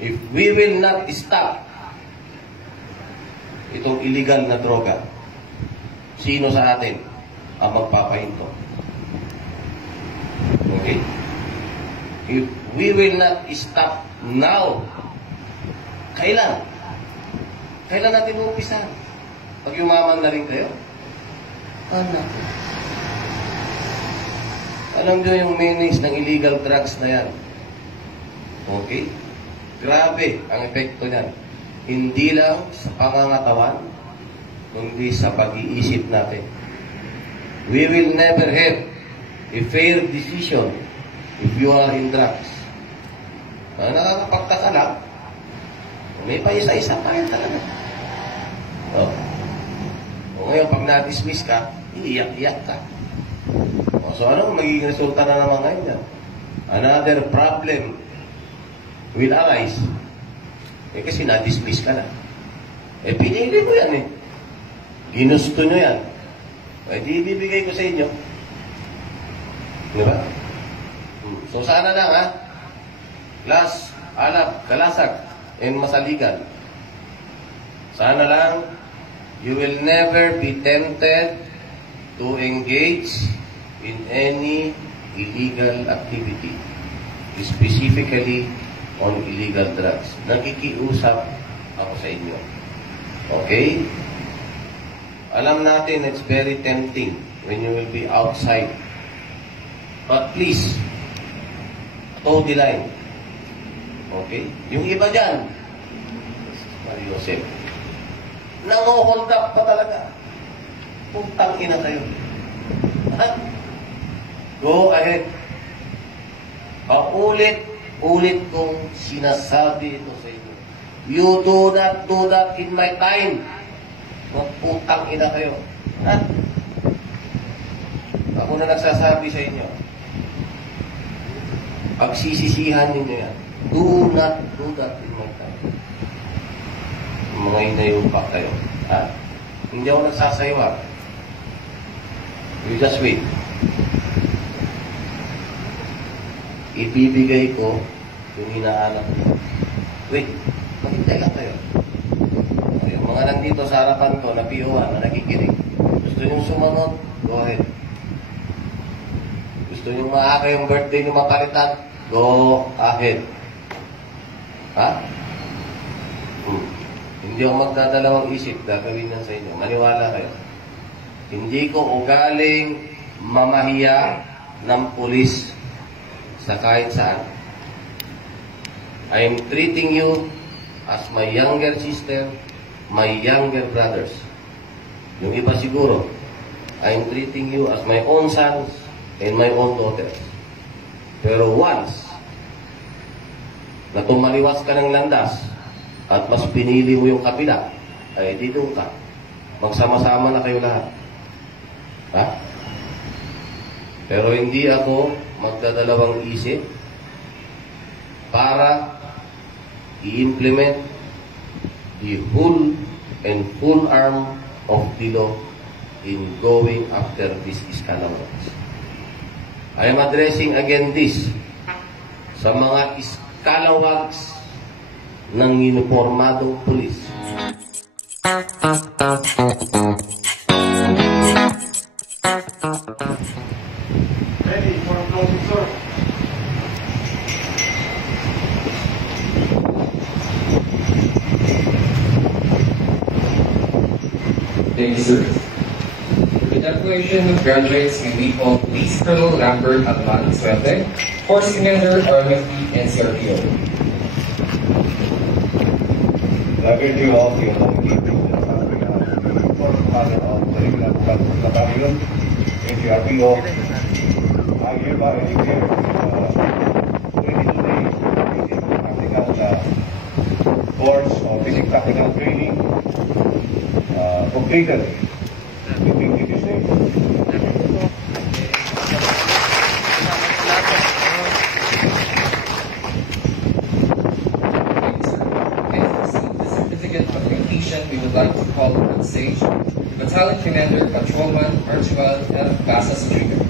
if we will not stop itong illegal na droga, sino sa atin ang magpapahinto? Okay? If we will not stop now, kailan? Kailan natin umpisa? Pag yumaman na rin kayo? Anak. Alam nyo yung meanings ng illegal drugs na yan. Okay? Grabe ang epekto niyan. Hindi lang sa pangangatawan, kundi sa pag-iisip natin. We will never have a fair decision if you are in drugs. Nakakapagtaka lang. May pa isa-isa pa rin talaga. O ngayon, pag na-dismiss ka, iiyak-iyak ka. So ano magiging resulta na naman ngayon yan? Another problem will arise. Kasi na-dismiss ka na. Pinili ko yan Ginusto nyo yan. Di ibibigay ko sa inyo. Diba? So sana lang Glas, Alab, Kalasag, and Masaligan. Sana lang you will never be tempted to engage in any illegal activity, specifically on illegal drugs. Nakikiusap ako sa inyo. Okay? Alam natin it's very tempting when you will be outside. But please, toe the line. Okay? Yung iba dyan, Mario Jose, nango-hold up pa talaga. Puntang ina kayo. Go ahead. Paulit-ulit kong sinasabi ito sa inyo. You do that in my time. Magputang ina kayo. Ako na nagsasabi sa inyo. Pagsisisihan ninyo yan. Do not do that in my time. Mga inayo pa kayo. Hindi ako nagsasayaw. You just wait. Ibibigay ko yung hinahanap niyo. Wait, maghintay lang kayo. Yung mga nandito sa harapan ko na POA na nakikinig, gusto nyo sumunod, go ahead. Gusto nyo maaga yung birthday nyo mapalitan, go ahead. Hindi ako magdadalawang isip, gagawin yan sa inyo. Maniwala kayo. Hindi ko ugaling mamahiya ng pulis sa kahit saan. I am treating you as my younger sister, my younger brothers. Yung iba siguro, I am treating you as my own sons and my own daughters. Pero once na tumaliwas ka ng landas at mas pinili mo yung kapila, ay dito ka. Magsama-sama na kayo lahat. Pero hindi ako magdadalawang isip para i-implement the whole and full arm of the law in going after these scalawags. I am addressing again this sa mga scalawags ng uniformadong pulis. Ready for closing, sir. Thank you, sir. The declaration of graduates may be called Police Colonel Lambert Alman Suerte, Force Commander, Army Fleet, NCRPO. Revenue of the Father of the Regular Battalion, NCRPO. I hereby declare ready today tactical course of basic tactical training completed. Between Tuesday. We would like to call on stage Battalion Commander Patrolman Archibald F. Basas Jr.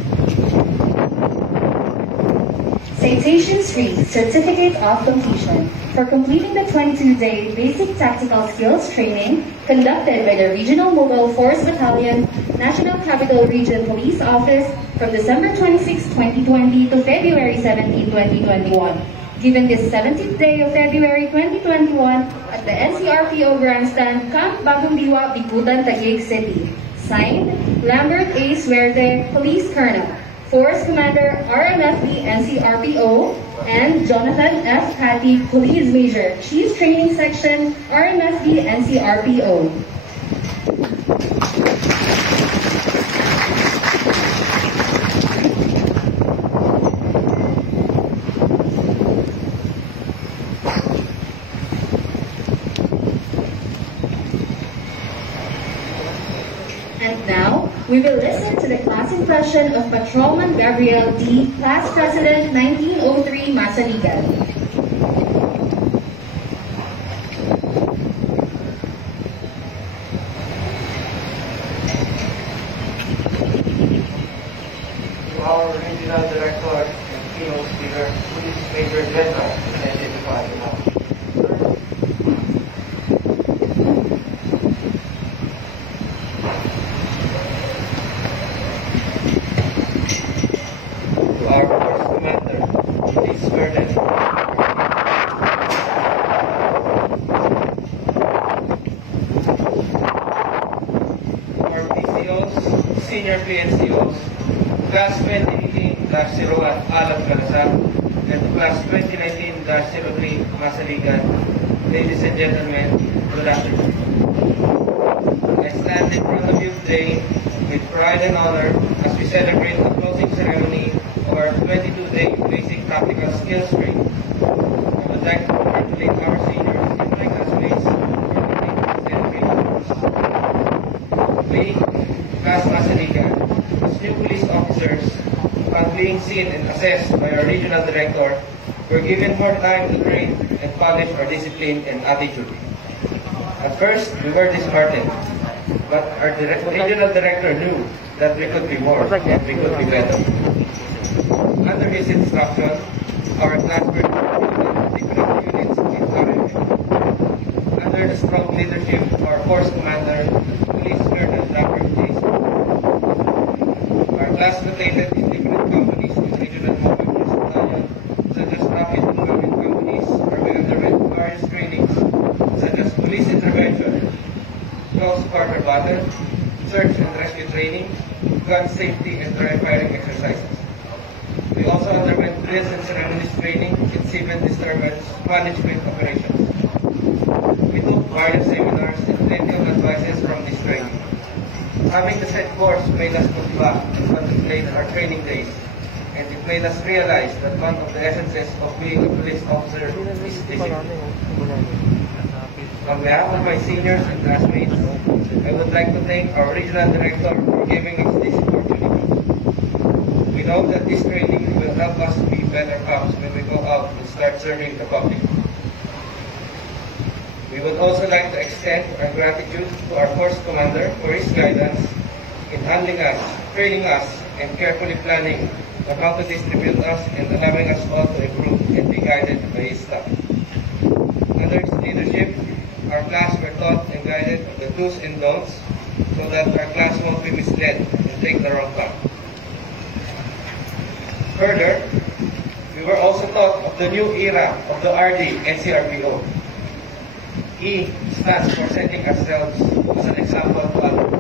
Citation 3, Certificate of Completion. for completing the 22-day basic tactical skills training conducted by the Regional Mobile Force Battalion, National Capital Region Police Office from December 26, 2020 to February 17, 2021. Given this 17th day of February 2021 at the NCRPO Grandstand, Camp Bagong Diwa, Bikutan, Taguig City. Signed, Lambert A. Suerte, Police Colonel, Force Commander, RMFB NCRPO, and Jonathan F. Catty, Police Major, Chief Training Section, RMFB NCRPO. And now, we will listen to the class impression of Patrolman Gabriel D., Class President 1903 Masaligan. To our Regional Director and Keynote Speaker, Police Major General, identify the now. Our Force Commander, Police Colonel. Our PCOs, Senior PNCOs, Class 2018-01 Alam Kalasang, and Class 2019-03 Masaligan. Ladies and gentlemen, good afternoon. I stand in front of you today with pride and honor as we celebrate the closing ceremony of our 22-day basic tactical skills training. I would like to congratulate our seniors and my classmates for completing the celebrations. We, Class Masaligan, as new police officers, upon being seen and assessed by our regional director, were given more time to train and polish our discipline and attitude. At first, we were disheartened, but our regional director knew that we could be more and we could be better. Under his instruction, our class were divided into different units and currently. Under the strong leadership of our Force Commander, Police Colonel Lambert A. Our class rotated in different companies in regional mobile police battalion, such as traffic and government companies, where we underwent various trainings, such as police intervention, close quarter battle, search and rescue training, gun safety and dry firing exercises. We also underwent drills and ceremonies training in civil disturbance management operations. We took various seminars and plenty of advices from this training. Having the said course made us look back and contemplate our training days, and it made us realize that one of the essences of being a police officer is discipline. On behalf of my seniors and classmates, I would like to thank our regional director for giving us this opportunity. We know that this training will help us to be better cops when we go out and start serving the public. We would also like to extend our gratitude to our Force Commander for his guidance in handling us, training us, and carefully planning on how to distribute us and allowing us all to improve and be guided by his staff. Under his leadership, our class were taught and guided of the do's and don'ts so that our class won't be misled and take the wrong path. Further, we were also taught of the new era of the RD NCRPO. E stands for setting ourselves as an example to others.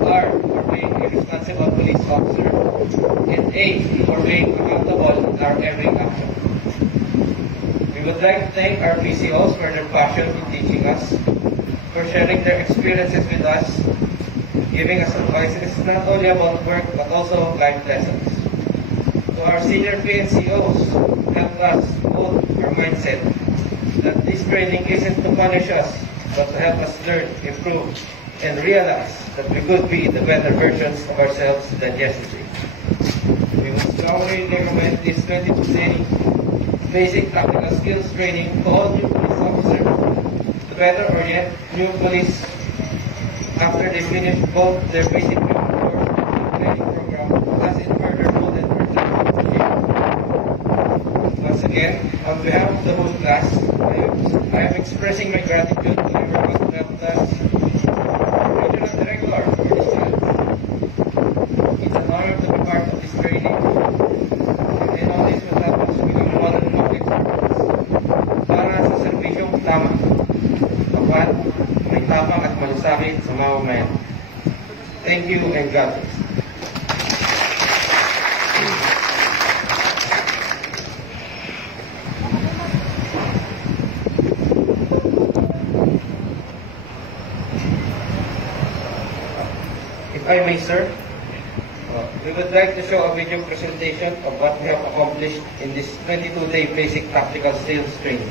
R for being a responsible police officer. And A for being accountable in our every action. We would like to thank our PCOs for their passion in teaching us, for sharing their experiences with us, giving us advices not only about work but also life lessons. To our senior PNCOs, help us mold our mindset that this training isn't to punish us, but to help us learn, improve, and realize that we could be the better versions of ourselves than yesterday. We would strongly recommend this 22-day basic tactical skills training to all new police officers, to better orient new police after they finish both their basic course and training program, as it further molded our class. Once again, on On behalf of the whole class, I am expressing my gratitude to the member of the class, Regional Director for this class. It's an honor to be part of this training, and I know this will help us become modern public servants para sa serbisyong tama, tapat, may tapang at malusakit sa mamamayan. Thank you and God bless. If I may, sir, we would like to show a video presentation of what we have accomplished in this 22-day basic tactical sales training.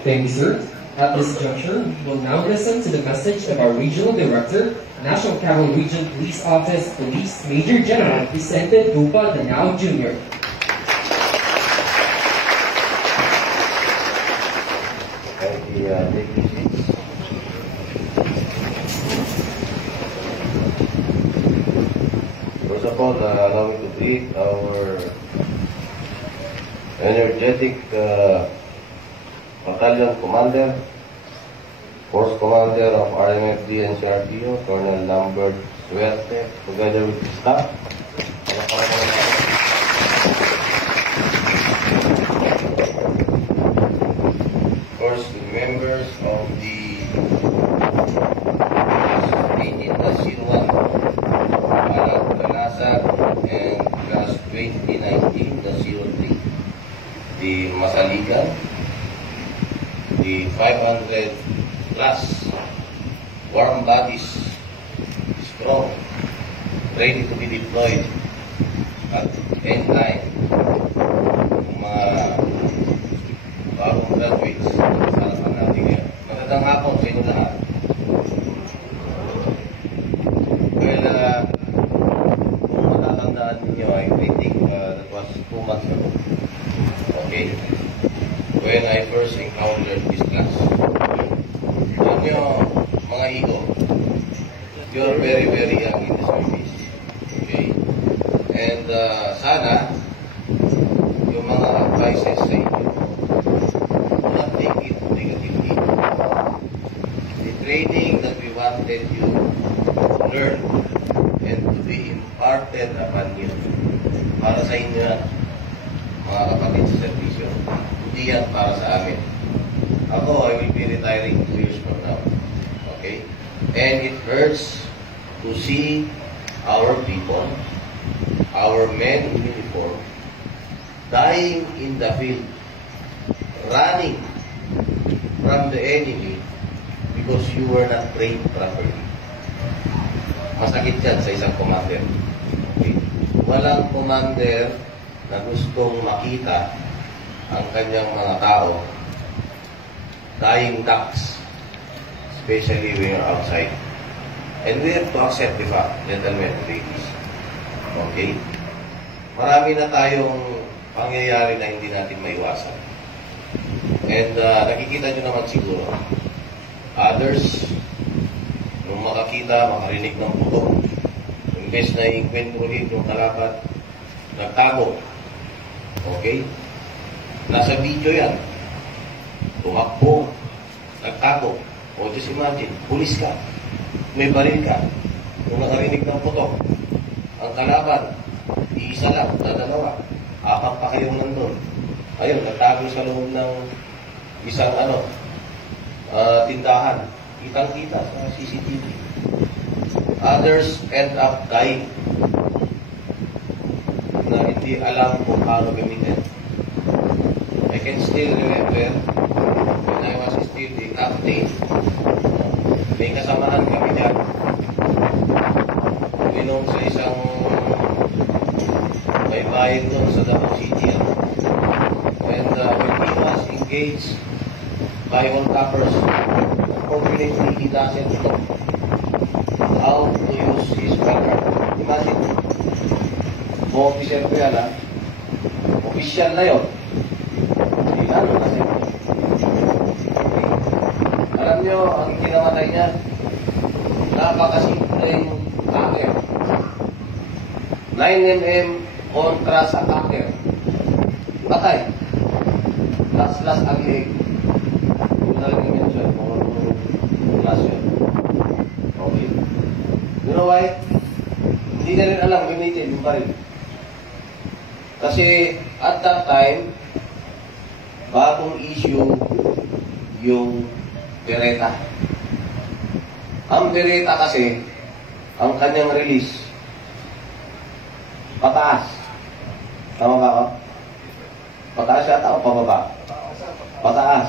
Thank you, sir. At this juncture, we will now listen to the message of our Regional Director, National Capital Region Police Office Police Major General Vicente Dupa Danao Jr. Take your seats. First of all, allow me to greet our energetic battalion commander, Force Commander of RMFD and CRPO, Colonel Lambert Suerte, together with his staff. Of course, the members of the 18-01 Alat Kalasag and Class 2019-03, the Masaligan, the 500 plus warm bodies, strong, ready to be deployed at any time. Mga bagong graduates, harapan natin yan. Magandang hapon sa inyo lahat. Well, kung matatandaan ninyo, I think that was 2 months ago. Okay? When I first encountered this class. Alam nyo, mga higo, you are very, very young in the service. Okay? And sana, yung mga advices sa inyo, do not take it negatively. The training that we wanted you to learn and to be imparted upon you, para sa inyo, mga kapatid sa servisyo, hindi yan para sa amin. Ako, I will be retiring 2 years from now. Okay? And it hurts to see our people, our men in uniform, dying in the field, running from the enemy because you were not trained properly. Masakit yan sa isang commander. Okay? Walang commander na gustong makita ang kanyang mga tao dying ducks, especially when you're outside. And we have to accept the fact, gentlemen and ladies. Okay? Marami na tayong pangyayari na hindi natin maiwasan. And nakikita nyo naman siguro, others, nung makakita, makarinig ng putok, imbes na i-kwentuhin yung kalaban, nagtago. Okay? Nasa video yan. Tumakbo, nagtago. O just imagine, pulis ka, may baril ka, kung nakarinig ng putok, ang kalaban, iisa lang, dalawa, apat pa kayong nandun. Ayun, nagtago sa loob ng isang tindahan. Kitang-kita sa CCTV. Others end up dying na hindi alam kung paano gamitin. I can still remember when I was still the captain, may kasamahan kami dyan. Minong sa isang may bayan doon sa Davao City. And when he was engaged by all coppers, unfortunately he doesn't know how to use his weapon. Imagine, officer ko yan, official na yun. Lalo na siya. Alam nyo, ang kinamatay niya, napakasimpleng hacker. 9mm kontra sa hacker. Patay. Last ang leg. Yung nalaging yun siya, kung last yun. Okay. You know why? Hindi na rin alam gamitin yung baril. Kasi at that time, bagong issue yung Beretta. Ang Beretta kasi, ang kanyang release, pataas. Tama ba ako? Pataas yata o pababa? Pataas.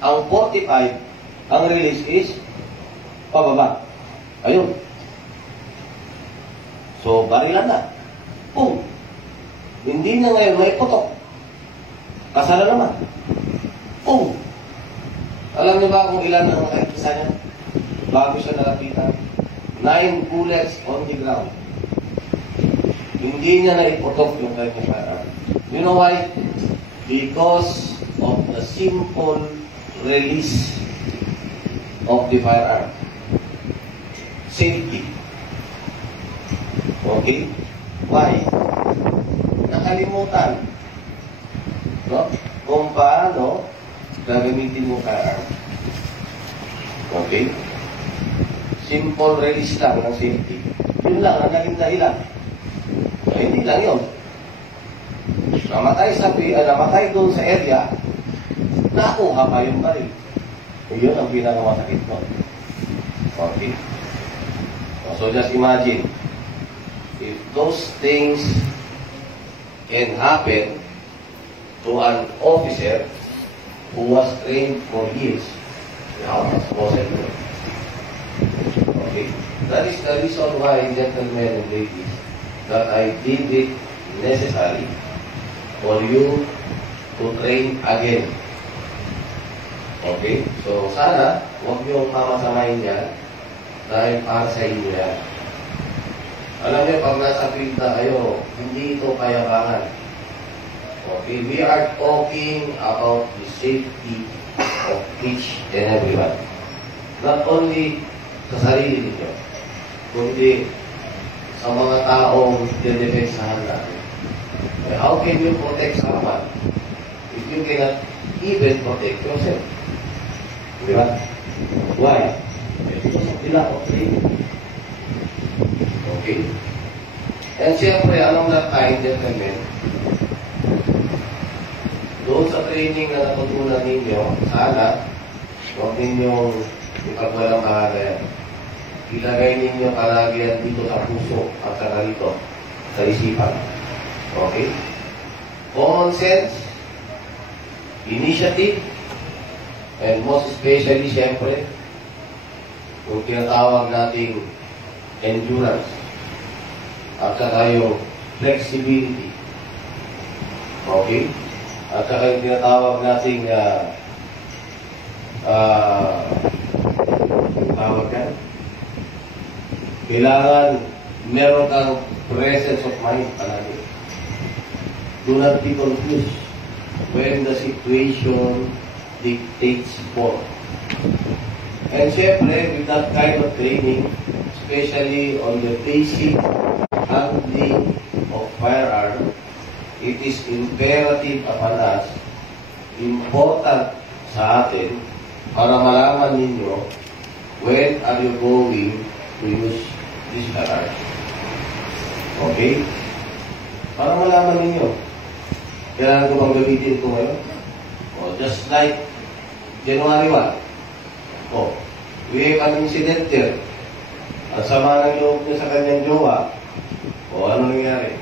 Ang 45, ang release is pababa. Ayun. So, barilan na. Boom! Hindi na ngayon may putok. Kasala naman. Oh! Alam niyo ba kung ilan ang nakikisa niya? Bago siya nalapitan. 9 bullets on the ground. Hindi niya naiputok yung kanyang firearm. You know why? Because of the simple release of the firearm. Safety. Okay? Why? Nakalimutan. No? Kung paano gagamitin mo firearm. Okay? Simple release lang ng safety. Yun lang ang naging dahilan. So, hindi lang yun. Namatay doon sa area, nakuha pa yung baril. So, yun ang pinakamasakit mo. Okay? So, just imagine, if those things can happen to an officer who was trained for years, how much possible? Okay? That is the reason why, gentlemen and ladies, that I did it necessary for you to train again. Okay? So, sana, huwag niyong mamasamayin yan dahil para sa inyo yan. Alam niyo, pag nasa field na kayo, hindi ito payabangan. Okay? We are talking about the safety of each and everyone. Not only sa sarili ninyo, kundi sa mga taong dinedefensahan natin. How can you protect someone if you cannot even protect yourself? Di ba? Why? Because of the lack of training. Okay? And siyempre, along that time, gentlemen, doon sa training na natutunan ninyo, sana, huwag ninyong ipagwalang mahalaga yan. Ilagay ninyo palagi yan dito sa puso at saka rito, sa isipan. Okay? Common sense, initiative, and most especially, siyempre, yung tinatawag nating endurance, at saka yung flexibility. Okay? At saka yung tinatawag nating tawag yan. Kailangan meron kang presence of mind palagi. Do not be confused when the situation dictates for. And syempre, with that kind of training, especially on the basic handling of firearm, it is imperative upon us, important sa atin, para malaman ninyo when are you going to use this firearm. Okay? Para malaman ninyo, kailangan ko bang gamitin ito ngayon? O, just like January 1. O, we have an incident there. Ang sama ng loob niya sa kanyang jowa. O, ano nangyari?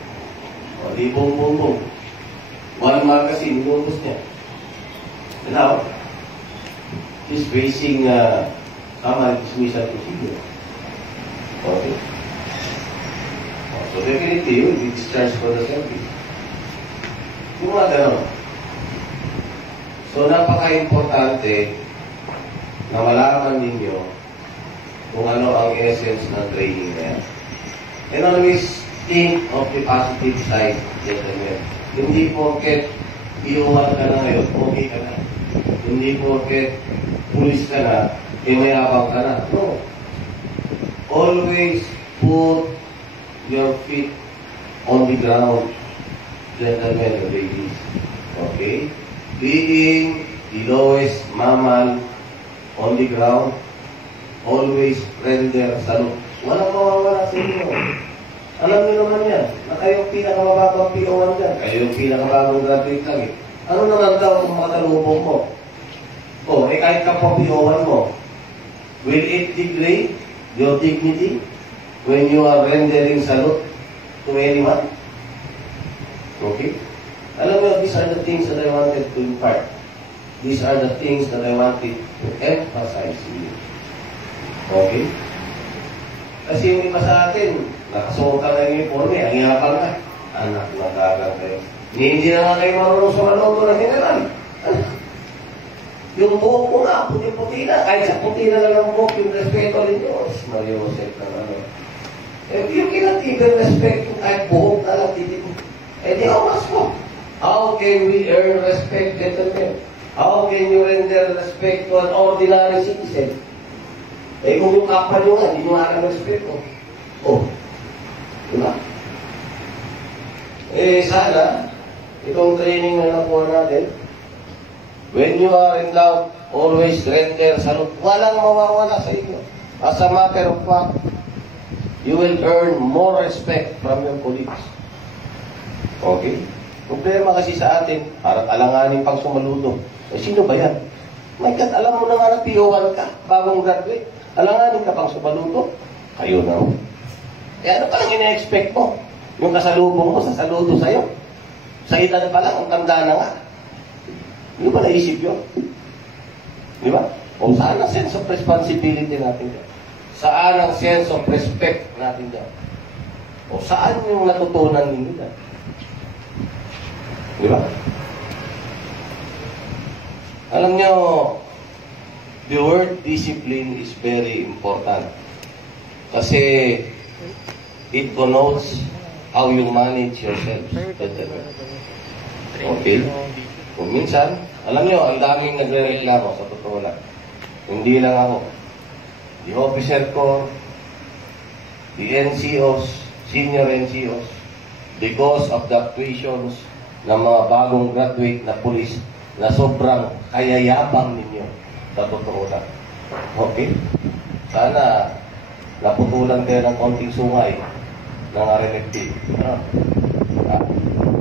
O, di bong. One magazine, inubos niya. And now, he's facing summary dismissal procedure. Okay. So definitely, you will be discharged for the service. Yung mga gano'n. So napaka-importante na malaman ninyo kung ano ang essence ng training na yan. And always think of the positive side, gentlemen. Hindi porket iuwan ka na ngayon, okay ka na. Hindi porket pulis ka na, mayabang ka na. No. Always put your feet on the ground, gentlemen and ladies. Okay? Being the lowest mammal on the ground, always render salute. Walang mawawala sa inyo. Alam niyo naman yan, na kayo yung pinakamababang PO1 dyan. Kayo yung pinakamababang graduate lang eh. Ano naman daw ang mga talubong mo? O, kahit ka pa PO1 mo, will it degrade your dignity when you are rendering salute to anyone? Okay? Alam mo, these are the things that I wanted to impart. These are the things that I wanted to emphasize to you. Okay? Kasi yung iba sa atin, nakasuot ka na yung uniforme, ang yapang na. Anak, natagang kayo. Hindi na nga kayo marunong sa maloto ng general. Yung buhok mo nga, puti-puti na. Kahit sa puti na lang ang buhok, yung respeto ninyo. Mario Joseph na ano. You cannot even respect yung kahit buhok na lang titin. Di ako mas mo. How can we earn respect, gentlemen? How can you render respect to an ordinary citizen? Kung yung kapal nyo nga, hindi nyo nga respect mo. Diba? Sana, itong training na nakuha natin, when you are in doubt, always render salute. Walang mawawala sa inyo. As a matter of fact, you will earn more respect from your colleagues. Okay? Problema kasi sa atin, parang alanganin pang sumaludo. Sino ba yan? My God, alam mo na nga na PO1 ka, bagong graduate. Alanganin ka pang sumaludo. Kayo na. Ano palang ina-expect mo? Yung kasalubong mo, sasaludo sa'yo. Sa edad pa lang, ang tanda na nga. Hindi ba naisip yun? Di ba? O saan ang sense of responsibility natin yan? Saan ang sense of respect natin yan? O saan yung natutunan ninyo yan? Di ba? Alam nyo, the word discipline is very important. Kasi it connotes how you manage yourself. Okay? Kung minsan, alam nyo, ang daming nagre-reklamo sa totoo lang. Hindi lang ako. The officer ko, the NCOs, senior NCOs, because of the actuations ng mga bagong graduate na police na sobrang kayayabang ninyo sa totoo lang. Okay? Sana naputulan kayo ng konting sungay ng RMFT.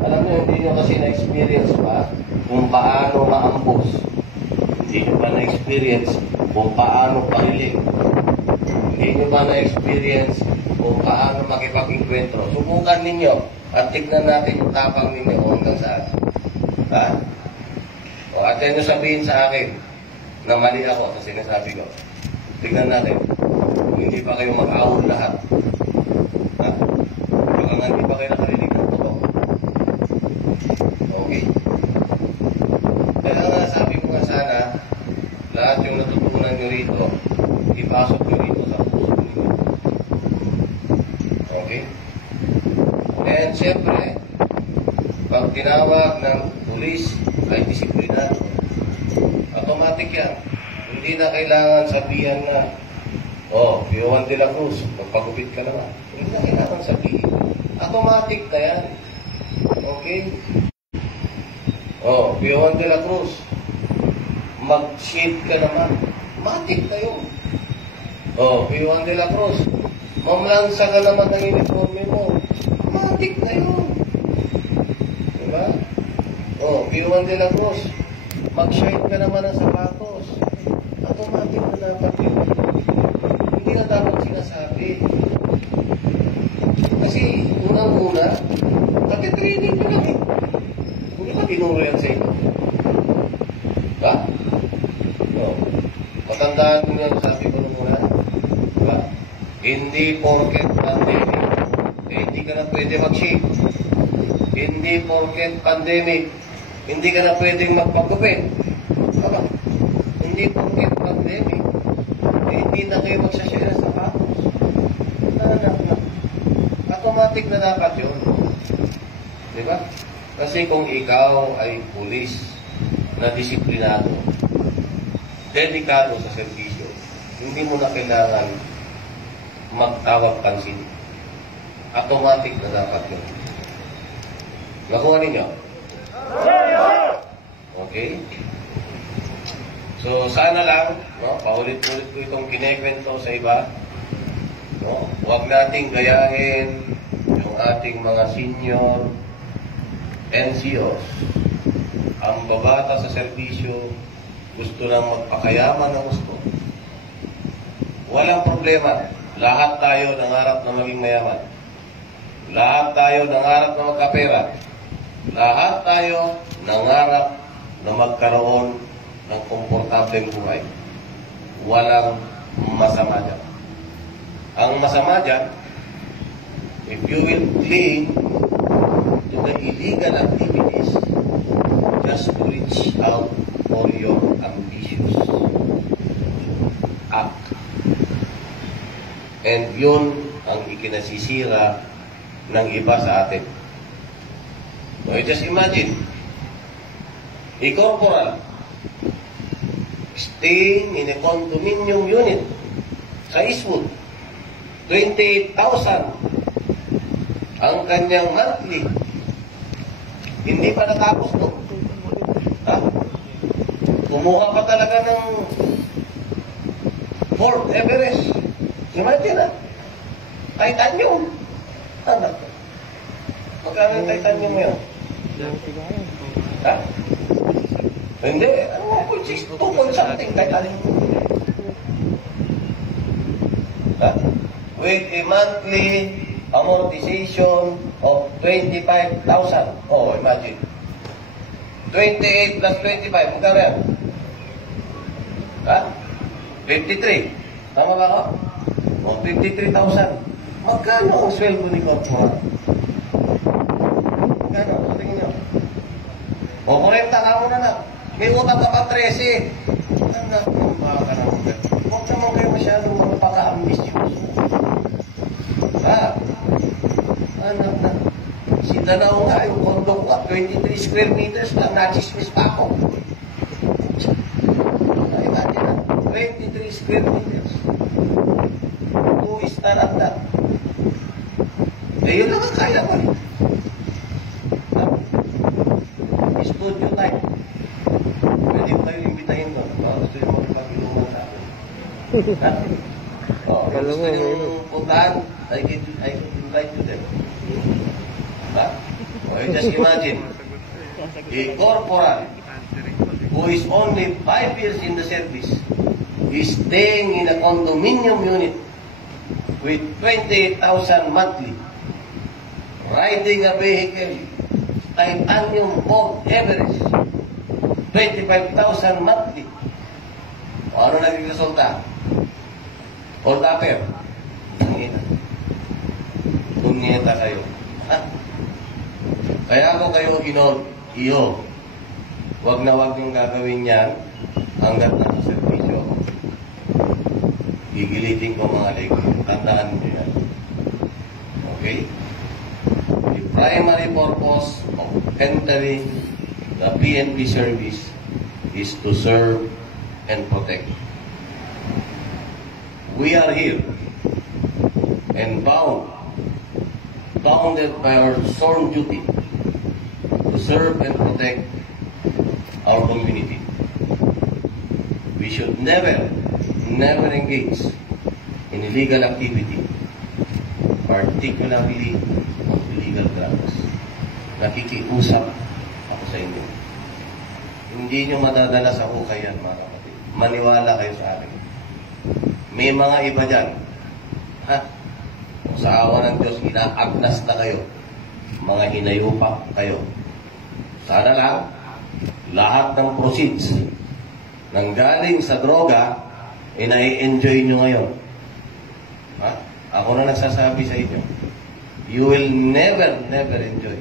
Alam nyo, hindi nyo kasi na-experience pa kung paano maambos. Hindi nyo pa na-experience kung paano pariling. Hindi nyo pa na-experience kung paano makipag-inkwentro. Subukan ninyo at tignan natin yung tapang ninyo hanggang saan. Ha? O at yan nyo sabihin sa akin na mali ako sa sinasabi ko. Tignan natin. Kung hindi pa kayo mag-awol lahat. Ha? Baka nga hindi pa kayo nakarinig ng totoo. Okay? Kaya nga sabi ko nga sana, lahat yung natutunan nyo rito, ipasok nyo rito sa puso nyo. Okay? And siyempre, pag tinawag ng pulis ay disiplinado. Automatic yan. Hindi na kailangan sabihan na, Pio1 de la Cruz, magpagupit ka naman. Hindi na kailangan sabihin. Automatic na yan. Okay? Pio1 de la Cruz, mag-shave ka naman. Matik na yun. Pio1 de la Cruz, mamlansa ka naman ng uniforme mo. Matik na yun. Diba? Pio1 de la Cruz, mag-shave ka naman ng sapatos. Automatic na dapat yun. Hindi na dapat sinasabi. Kasi unang-una, natitraining nyo lang eh. Hindi ba tinuro yan sa inyo? Diba? Matandaan mo yan, sabi ko nung muna. Diba? Hindi porket pandemic, hindi ka na pwede mag-shave. Hindi porket pandemic, hindi ka na pwedeng magpagupit. Diba? Hindi porket pandemic, hindi na kayo magsashare sa sapatos. Automatic na dapat yun. Diba? Kasi kung ikaw ay pulis na disiplinado, dedikado sa serbisyo, hindi mo na kailangan magtawag pansin. Automatic na dapat yun. Nakuha ninyo? Okay? So, sana lang, paulit-ulit ko itong kinekwento sa iba. Huwag nating gayahin yung ating mga senior NCOs. Ang babata sa serbisyo, gusto lang magpakayaman ng gusto. Walang problema. Lahat tayo nangarap na maging mayaman. Lahat tayo nangarap na magkapera. Lahat tayo nangarap na magkaroon ng komportableng buhay. Walang masama dyan. Ang masama dyan, if you will cling to the illegal activities just to reach out for your ambition. Misuse Act. And yun ang ikinasisira ng iba sa atin. So, just imagine, a corporal staying in a condominium unit sa Eastwood, 28,000 ang kanyang monthly. Hindi pa natapos, no? Ha? Kumuha pa talaga ng Fort Everest. Imagine, ha? Titanium. Anak. Magkano yung titanium mo yun? Ha? Hindi. Ano nga po? 2.something titanium. Ha? With a monthly amortization of 25,000. Oh, imagine. 28 plus 25. Magkano yan? Ha? 53. Tama ba ako? O, 53,000. Magkano ang sweldo ni Corporal? Magkano? Sa tingin nyo? O, 40 ka mo na. May utang ka pa 13. Anak, mga ka naman. Huwag naman kayo masyadong magpaka-ambitious. Ha? Anak na. Si Danao nga, yung kondo ko, 23 square meters lang, nachismis pa ako. Imagine na, 23 square meters. 2 star at that. Eh, yun lang ang kaya ko. Studio time. Pwede ko kayo imbitahin doon. Gusto nyo magpag-inuman sa akin. Ha? Gusto nyo puntahan, I can invite you there. Ha? Just imagine, a corporal who is only 5 years in the service is staying in a condominium unit with 28,000 monthly, riding a vehicle, titanium Fort Everest, 25,000 monthly. O ano naging resulta? Old upper. Tungita kayo. Ha? Kaya ako kayo iyo. Wag na wag yung gagawin yan hanggat nasa servisyo. Gigilitin ko mga leg. Tandaan nyo yan. Okay? The primary purpose of entering the PNP service is to serve and protect. We are here and bounded by our sworn duty to serve and protect our community. We should never engage in illegal activity, particularly illegal drugs. Nakikiusap ako sa inyo. Hindi nyo madadala sa hukay yan, mga kapatid. Maniwala kayo sa akin. May mga iba dyan. Ha? Sa awa ng Diyos, inaagnas na kayo. Mga hinayupak kayo. Sana lang, lahat ng proceeds nang galing sa droga, nai-enjoy nyo ngayon. Ha? Ako na nagsasabi sa inyo. You will never enjoy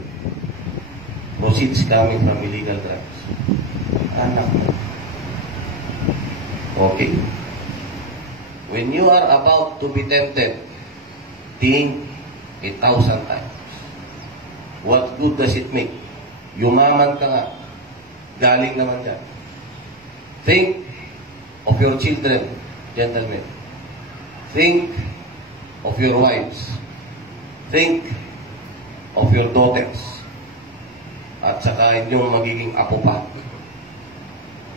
proceeds coming from illegal drugs. Anak mo. Okay? When you are about to be tempted, think 1,000 times. What good does it make? Yumaman ka nga. Galing naman dyan. Think of your children, gentlemen. Think of your wives. Think of your daughters. At saka inyong magiging apo pa.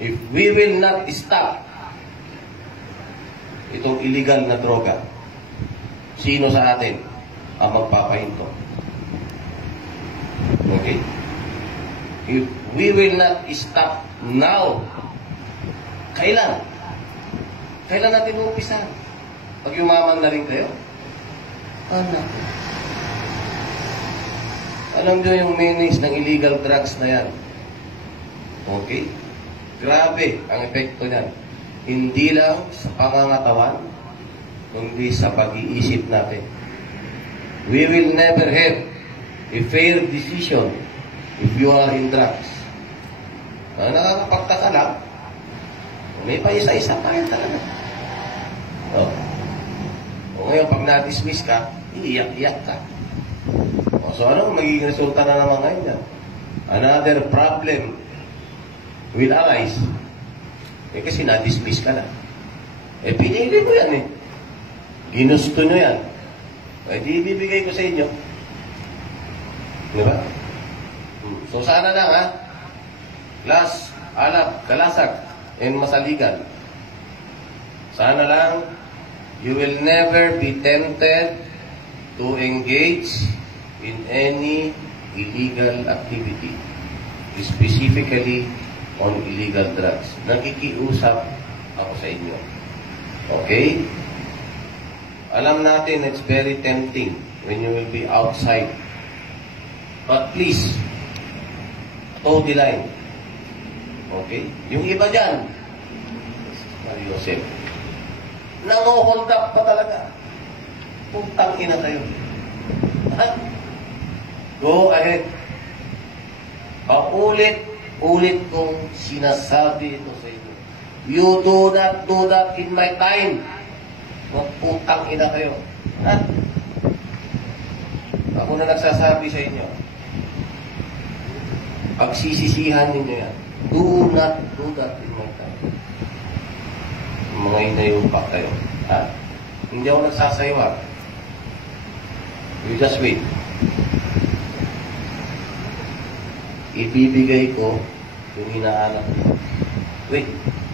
If we will not stop itong illegal na droga, sino sa atin ang magpapahinto? Okay? If we will not stop now, kailan? Kailan natin uumpisa? Pag yumaman na rin kayo? Anak. Alam nyo yung meanings ng illegal drugs na yan. Okay? Grabe ang epekto niyan. Hindi lang sa pangangatawan, kundi sa pag-iisip natin. We will never have a fair decision if you are in drugs. Nakakapagtaka lang. May pa isa-isa pa rin talaga. O ngayon, pag na-dismiss ka, iiyak-iyak ka. So ano magiging resulta na naman ngayon yan? Another problem will arise. Kasi na-dismiss ka na. Pinili ko yan eh. Ginusto nyo yan. Di ibibigay ko sa inyo. Di ba? So sana lang ha. Las, Alab, Kalasag, and Masaligan. Sana lang you will never be tempted to engage in any illegal activity, specifically on illegal drugs. Nakikiusap ako sa inyo. Okay? Alam natin it's very tempting when you will be outside. But please, toe the line. Okay? Yung iba dyan, Mario Joseph, nang-hold up pa talaga. Putang ina tayo. Go ahead. Paulit-ulit kong sinasabi ito sa inyo. You do that in my time. Magputang ina kayo. Ako na nagsasabi sa inyo. Pagsisisihan ninyo yan. Do not do that in my time. Mga inayupak kayo. Hindi ako nagsasaywa. You just wait. Ibibigay ko yung hinahanap ko. Wait.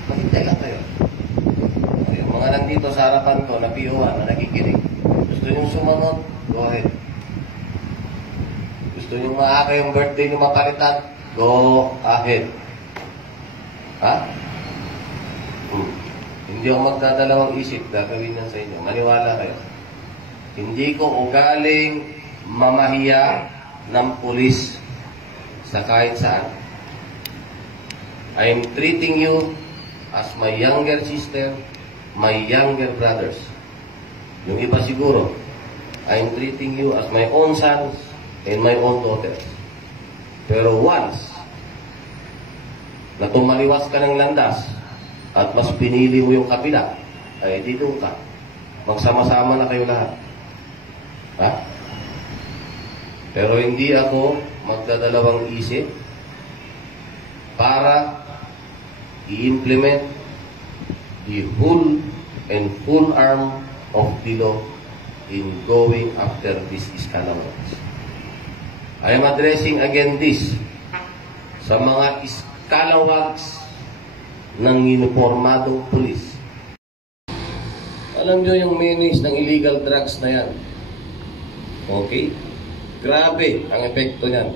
Maghintay lang kayo. Yung mga nandito sa harapan ko na PO1 na nakikinig. Gusto nyo sumunod? Go ahead. Gusto nyo maaga yung birthday nyo mapalitan? Go ahead. Hindi ako magdadalawang isip, gagawin yan sa inyo. Maniwala kayo. Hindi ko ugaling mamahiya ng pulis sa kahit saan. I am treating you as my younger sister, my younger brothers. Yung iba siguro, I am treating you as my own sons and my own daughters. Pero once na tumaliwas ka ng landas at mas pinili mo yung kabila, ay dito ka. Magsama-sama na kayo lahat. Pero hindi ako magdadalawang isip para i-implement the whole and full arm of the law in going after these scalawags. I am addressing again this sa mga scalawags ng uniformadong pulis. Alam nyo yung menace ng illegal drugs na yan. Okay? Grabe ang epekto niyan.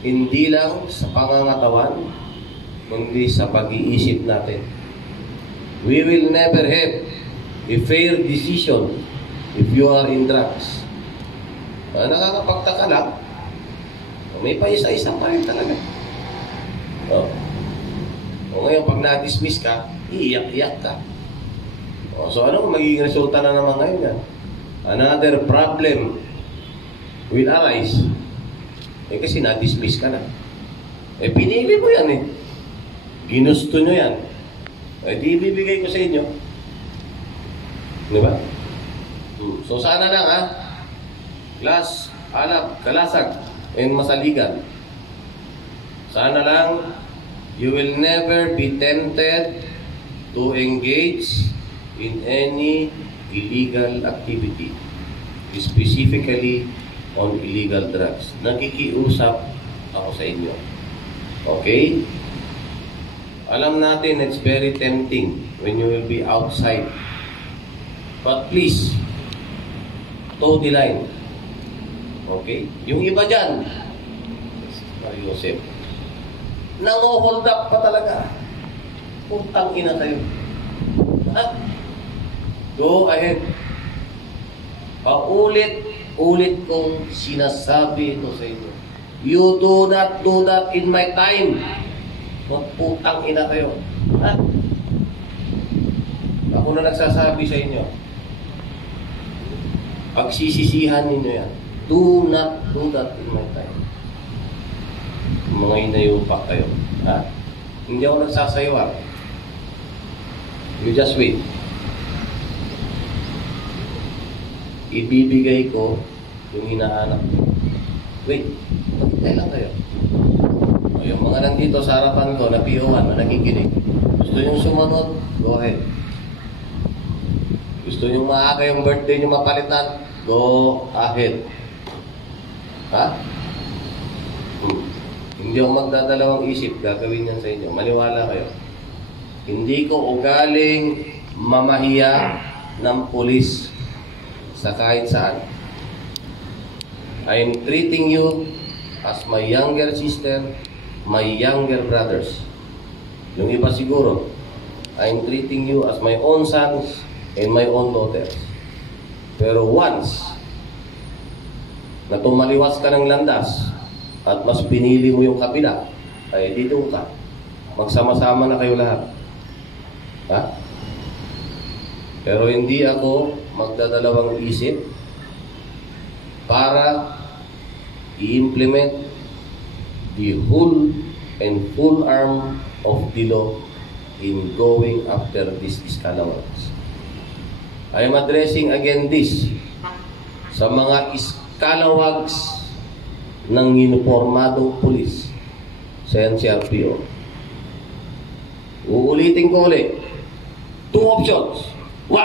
Hindi lang sa pangangatawan, kundi sa pag-iisip natin. We will never have a fair decision if you are in drugs. Nakakapagtaka lang. May pa isa-isa pa rin talaga. O ngayon, pag na-dismiss ka, iiyak-iyak ka. So ano magiging resulta na naman ngayon yan? Another problem will arise. Kasi na-dismiss ka na. Pinili mo yan eh. Ginusto nyo yan. Di ibibigay ko sa inyo. Di ba? So sana lang Las, Alab, Kalasag, and Masaligan. Sana lang you will never be tempted to engage in any illegal activity, specifically on illegal drugs. Nakikiusap ako sa inyo. Okay? Alam natin it's very tempting when you will be outside. But please, toe the line. Okay? Yung iba dyan, Mario Joseph, nang-hold up pa talaga. Putang ina kayo. Go ahead. Paulit-ulit kong sinasabi ito sa inyo. You do not do that in my time. Magputang ina kayo. Ako na nagsasabi sa inyo. Pagsisisihan ninyo yan. Do not do that in my time. Mga inayupak kayo. Hindi ako nagsasaywa. You just wait. Ibibigay ko yung hinahanap ko. Wait, magtay lang kayo. O, yung mga nandito sa harapan ko na PO1 na nakikinig, gusto nyo sumunod, go ahead. Gusto nyo maaga yung birthday nyo mapalitan, go ahead. Ha? Hindi ako magdadalawang isip, gagawin yan sa inyo. Maniwala kayo. Hindi ko ugaling mamahiya ng pulis sa kahit saan. I am treating you as my younger sister, my younger brothers. Yung iba siguro, I am treating you as my own sons and my own daughters. Pero once na tumaliwas ka ng landas at mas pinili mo yung kabila, ay dito ka. Magsama-sama na kayo lahat. Ha? Pero hindi ako magdadalawang isip para i-implement the whole and full arm of the law in going after these scalawags. I am addressing again this sa mga scalawags ng uniformadong pulis sa NCRPO. Uulitin ko ulit. 2 options. 1.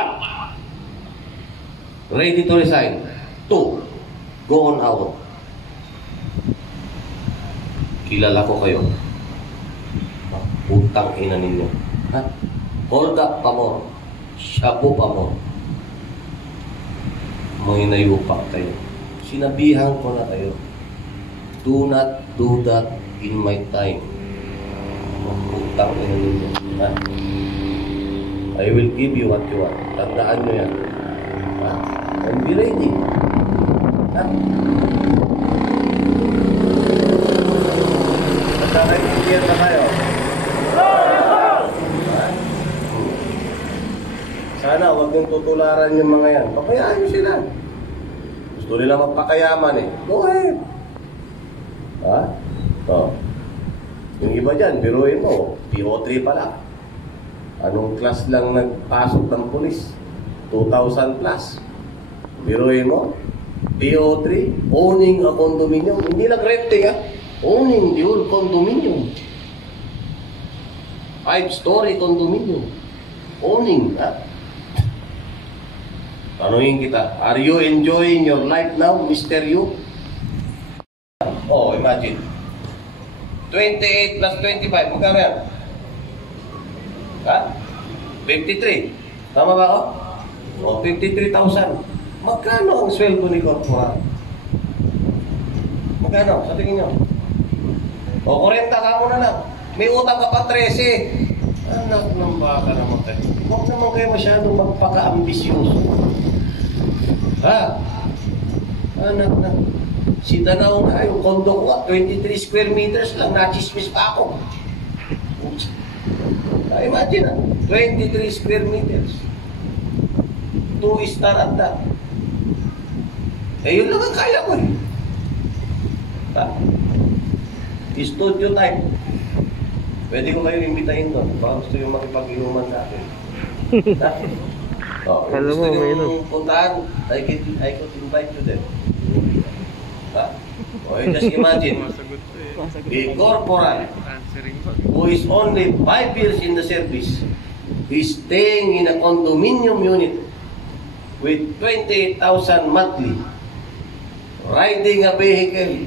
Ready to resign. 2. Go on out. Kilala ko kayo. Putang ina ninyo. Ha? Hold up pa mo. Shabu pa mo. May nayupak kayo. Sinabihan ko na kayo. Do not do that in my time. Putang ina ninyo. Ha? I will give you what you want. Tandaan nyo yan. Ha? And be ready. Ha? Nagkakaintindihan na kayo. Sana huwag niyong tutularan yung mga yan. Papayaan nyo sila. Gusto nila magpakayaman eh. Go ahead. Ha? Oh. Yung iba dyan, biruin mo, PO3 pala. Anong class lang nagpasok ng pulis? 2,000 plus. Biruin mo, PO3, owning a condominium. Hindi lang renting ha. Owning the whole condominium. 5-story condominium. Owning ha. Tanungin kita, are you enjoying your life now, Mr. Yu? Oh, imagine. 28 plus 25, magkano yan? Ha? 53. Tama ba ako? O, 53,000. Magkano ang sweldo ni Corporal? Magkano? Sa tingin nyo? O, 40 ka muna lang. May utang ka pa 13. Anak ng baka naman kayo. Huwag naman kayo masyadong magpaka-ambisyoso. Ha? Anak na. Si Danaw nga, yung kondo ko, 23 square meters lang, nachismis pa ako. Imagine ha, 23 square meters. 2-star at that. Eh, yun lang ang kaya ko eh. Ha? Studio type. Pwede ko kayo imbitahin doon. Baka gusto yung makipag-inuman sa akin. Oh, gusto yung puntahan, I could invite you there. Ha? Oh, just imagine. A corporal who is only 5 years in the service is staying in a condominium unit with 28,000 monthly, riding a vehicle,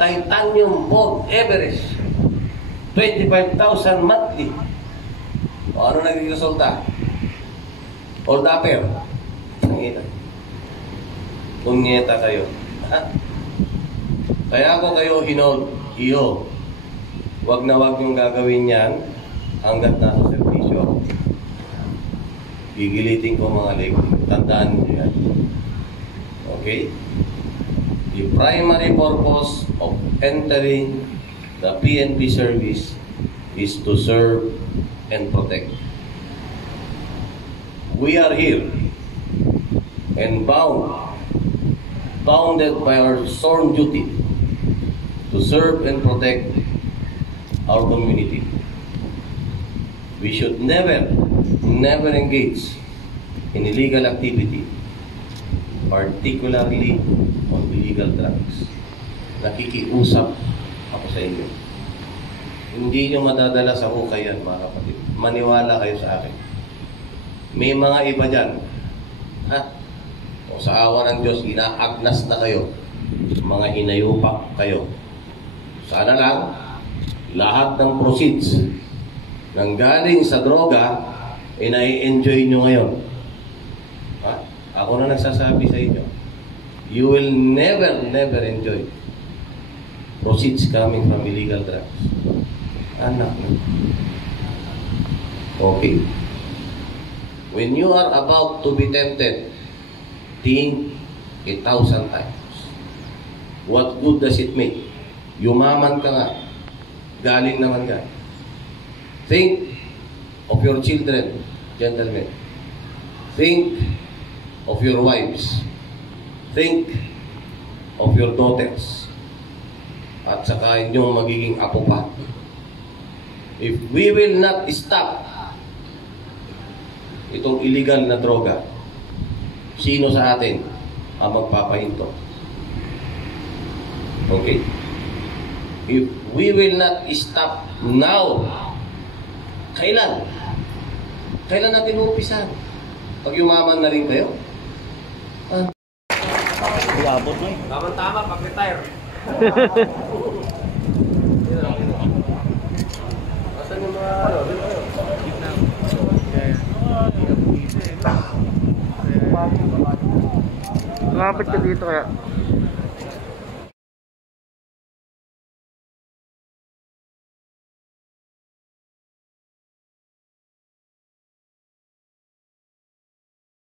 titanium Ford Everest, 25,000 monthly. O ano naging resulta? Hold upper. Punyeta kayo. Ha? Kaya ako kayo hinold, iyo. Wag na wag yung gagawin yan hanggat nasa servisyo. Gigilitin ko mga leg. Tandaan mo yan. Okay? The primary purpose of entering the PNP service is to serve and protect. We are here and bounded by our sworn duty to serve and protect our community. We should never never engage in illegal activity, particularly on illegal drugs. Nakikiusap ako sa inyo. Hindi nyo madadala sa hukay yan, mga kapatid. Maniwala kayo sa akin. May mga iba dyan, o sa awa ng Diyos, inaagnas na kayo. Mga hinayupak kayo. Sana lang, lahat ng proceeds nang galing sa droga, nai-enjoy nyo ngayon. Ako na nagsasabi sa inyo, you will never enjoy proceeds coming from illegal drugs. Anak mo. Okay. When you are about to be tempted, think 1,000 times. What good does it make? Yumaman ka nga. Galing naman ka. Think of your children, gentlemen. Think of your wives. Think of your daughters. At saka inyong magiging apo pa. If we will not stop itong illegal na droga, sino sa atin ang magpapahinto? Okay. If we will not stop now, kailan? Kailan natin uumpisan? Pag yumaman na rin kayo? Iabot na eh. Tama-tama, pag-retire. Asan yung mga ano? Lumapit ka dito kaya.